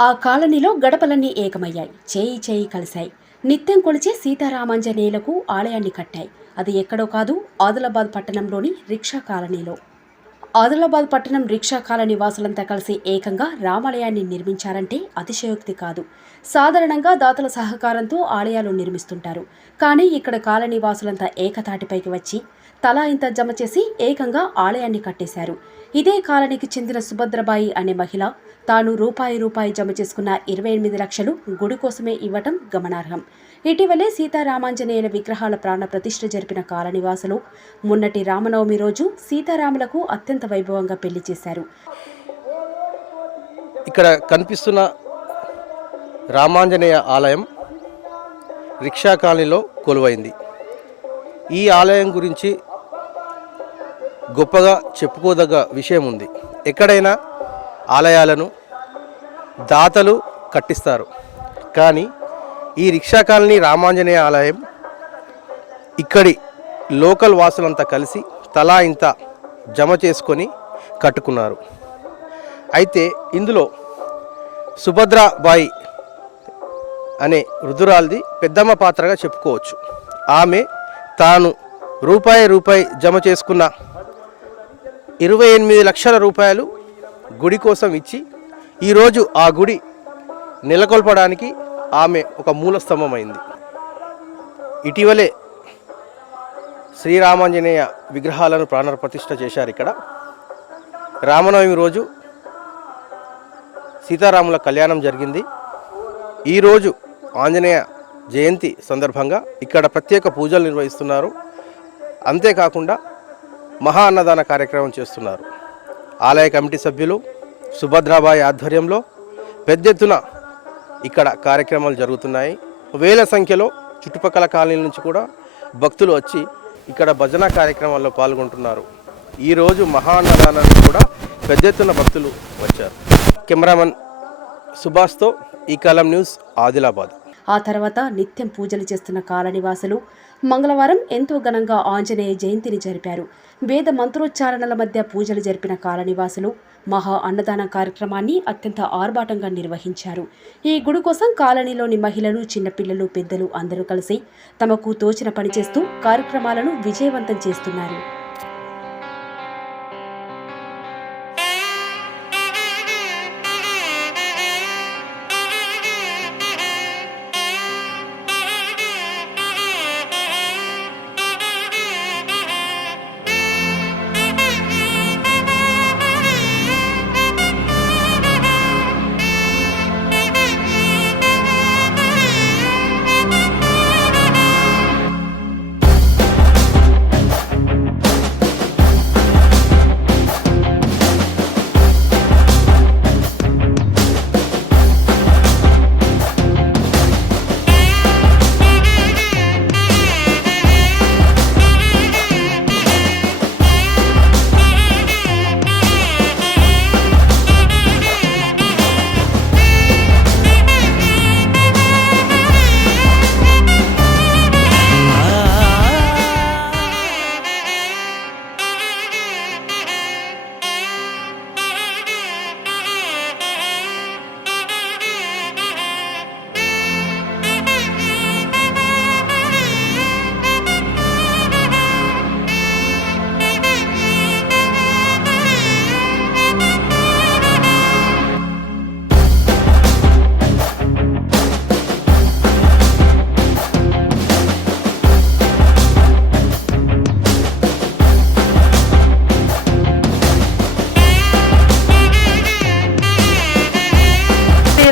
ఆ కాలనీలో గడపలన్నీ ఏకమయ్యాయి. చేయి చేయి కలిశాయి. నిత్యం కొలిచే సీతారామాంజనేయులకు ఆలయాన్ని కట్టాయి. అది ఎక్కడో కాదు ఆదిలాబాద్ పట్టణంలోని రిక్షా కాలనీలో. ఆదిలాబాద్ పట్టణం రిక్షా కాలనీ వాసులంతా కలిసి ఏకంగా రామాలయాన్ని నిర్మించారంటే అతిశయోక్తి కాదు. సాధారణంగా దాతల సహకారంతో ఆలయాలు నిర్మిస్తుంటారు. కానీ ఇక్కడ కాలనీ వాసులంతా ఏకతాటిపైకి వచ్చి తలా ఇంత జమ చేసి ఏకంగా ఆలయాన్ని కట్టేశారు. ఇదే కాలనీకి చెందిన సుభద్రబాయి అనే మహిళ తాను రూపాయి రూపాయి జమ చేసుకున్న ఇరవై ఎనిమిది లక్షలు గుడి కోసమే ఇవ్వటం గమనార్హం. ఇటీవలే సీతారామాంజనేయుల విగ్రహాల ప్రాణ ప్రతిష్ఠ జరిపిన కాలనివాసులు మొన్నటి రామనవమి రోజు సీతారాములకు అత్యంత వైభవంగా పెళ్ళి చేశారు. ఇక్కడ కనిపిస్తున్న రామాంజనేయ ఆలయం రిక్షా కాలనీలో కొలువైంది. ఈ ఆలయం గురించి గొప్పగా చెప్పుకోదగ్గ విషయం ఉంది. ఎక్కడైనా ఆలయాలను దాతలు కట్టిస్తారు. కానీ ఈ రిక్షా కాలనీ రామాంజనేయ ఆలయం ఇక్కడి లోకల్ వాసులంతా కలిసి తలా ఇంత జమ చేసుకొని కట్టుకున్నారు. అయితే ఇందులో సుభద్రాబాయి అనే రుదురాల్ది పెద్దమ్మ పాత్రగా చెప్పుకోవచ్చు. ఆమె తాను రూపాయి రూపాయి జమ చేసుకున్న ఇరవై ఎనిమిది లక్షల రూపాయలు గుడి కోసం ఇచ్చి ఈరోజు ఆ గుడి నెలకొల్పడానికి ఆమె ఒక మూలస్తంభమైంది ఇటీవలే శ్రీరామాంజనేయ విగ్రహాలను ప్రాణప్రతిష్ఠ చేశారు ఇక్కడ. రామనవమి రోజు సీతారాముల కళ్యాణం జరిగింది. ఈరోజు ఆంజనేయ జయంతి సందర్భంగా ఇక్కడ ప్రత్యేక పూజలు నిర్వహిస్తున్నారు. అంతేకాకుండా మహా అన్నదాన కార్యక్రమం చేస్తున్నారు. ఆలయ కమిటీ సభ్యులు సుభద్రాబాయి ఆధ్వర్యంలో పెద్ద ఎత్తున ఇక్కడ కార్యక్రమాలు జరుగుతున్నాయి. వేల సంఖ్యలో చుట్టుపక్కల కాలనీల నుంచి కూడా భక్తులు వచ్చి ఇక్కడ భజన కార్యక్రమాల్లో పాల్గొంటున్నారు. ఈరోజు మహా అన్నదానానికి కూడా పెద్ద ఎత్తున భక్తులు వచ్చారు. కెమెరామన్ సుభాష్తో ఈ కాలం న్యూస్ ఆదిలాబాద్. ఆ తర్వాత నిత్యం పూజలు చేస్తున్న కాలనివాసులు మంగళవారం ఎంతో ఘనంగా ఆంజనేయ జయంతిని జరిపారు. వేద మంత్రోచ్చారణల మధ్య పూజలు జరిపిన కాలనివాసులు మహా అన్నదాన కార్యక్రమాన్ని అత్యంత ఆర్భాటంగా నిర్వహించారు. ఈ గుడి కోసం కాలనీలోని మహిళలు చిన్నపిల్లలు పెద్దలు అందరూ కలిసి తమకు తోచిన పనిచేస్తూ కార్యక్రమాలను విజయవంతం చేస్తున్నారు.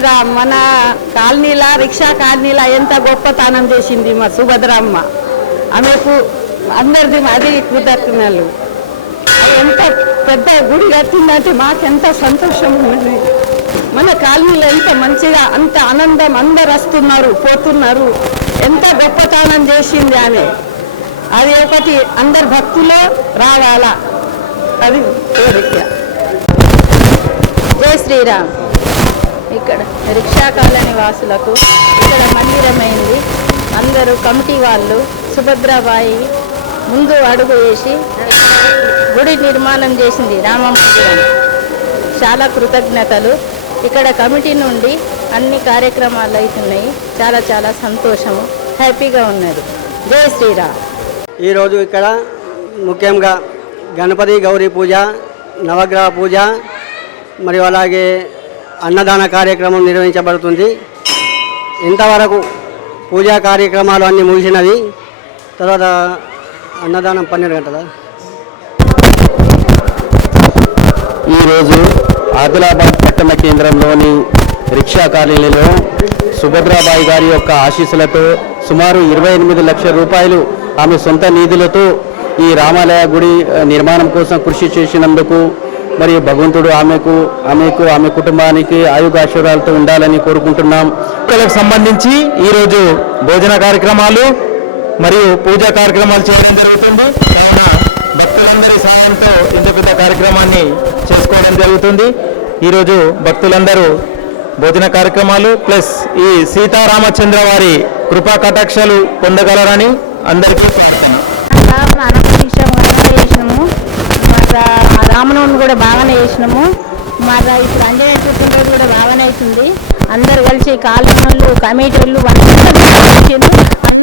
శ్రీరామ్ మన కాలనీల రిక్షా కాలనీలా ఎంత గొప్పతనం చేసింది మా సుభద్రమ్మ. ఆమెకు అందరిది అది కృతజ్ఞతలు. ఎంత పెద్ద గుడి కట్టిందంటే మాకెంత సంతోషం ఉన్నది. మన కాలనీలో ఎంత మంచిగా అంత ఆనందం అందరు వస్తున్నారు పోతున్నారు. ఎంత గొప్పతనం చేసింది ఆమె. అది ఒకటి అందరు భక్తులు రావాలా. అది కోరిక. జై శ్రీరామ్. ఇక్కడ రిక్షా కాలనీ వాసులకు ఇక్కడ మందిరమైంది. అందరూ కమిటీ వాళ్ళు సుభద్రాబాయి ముందు అడుగు వేసి గుడి నిర్మాణం చేసింది రామ చాలా కృతజ్ఞతలు. ఇక్కడ కమిటీ నుండి అన్ని కార్యక్రమాలు అవుతున్నాయి. చాలా చాలా సంతోషము. హ్యాపీగా ఉన్నది జై శ్రీరామ్. ఈరోజు ఇక్కడ ముఖ్యంగా గణపతి గౌరీ పూజ నవగ్రహ పూజ మరియు అలాగే అన్నదాన కార్యక్రమం నిర్వహించబడుతుంది. ఇంతవరకు పూజా కార్యక్రమాలు అన్నీ ముగిసినవి. తర్వాత అన్నదానం పన్నెండు గంటల? ఈరోజు ఆదిలాబాద్ పట్టణ కేంద్రంలోని రిక్షా కాలనీలో సుభద్రాబాయి గారి యొక్క ఆశీస్సులతో సుమారు ఇరవై ఎనిమిది లక్షల రూపాయలు ఆమె సొంత నిధులతో ఈ రామాలయ గుడి నిర్మాణం కోసం కృషి చేసినందుకు మరియు భగవంతుడు ఆమెకు ఆమెకు ఆమె కుటుంబానికి ఆయుగాశ్వరాలతో ఉండాలని కోరుకుంటున్నాం. పిల్లలకు సంబంధించి ఈరోజు భోజన కార్యక్రమాలు మరియు పూజా కార్యక్రమాలు చేయడం జరుగుతుంది. కావున భక్తులందరి సాయంతో ఇంత పెద్ద కార్యక్రమాన్ని చేసుకోవడం జరుగుతుంది. ఈరోజు భక్తులందరూ భోజన కార్యక్రమాలు ప్లస్ ఈ సీతారామచంద్ర వారి కృపా కటాక్షలు పొందగలరని అందరికీ ప్రార్థన. రామనవమి కూడా బాగానే చేసినాము. మా ఇప్పుడు అంజనేయ పుట్టినరోజు కూడా బాగానే అవుతుంది అందరు కలిసి కాలు వాళ్ళు కమిటీ వాళ్ళు వాళ్ళందరూ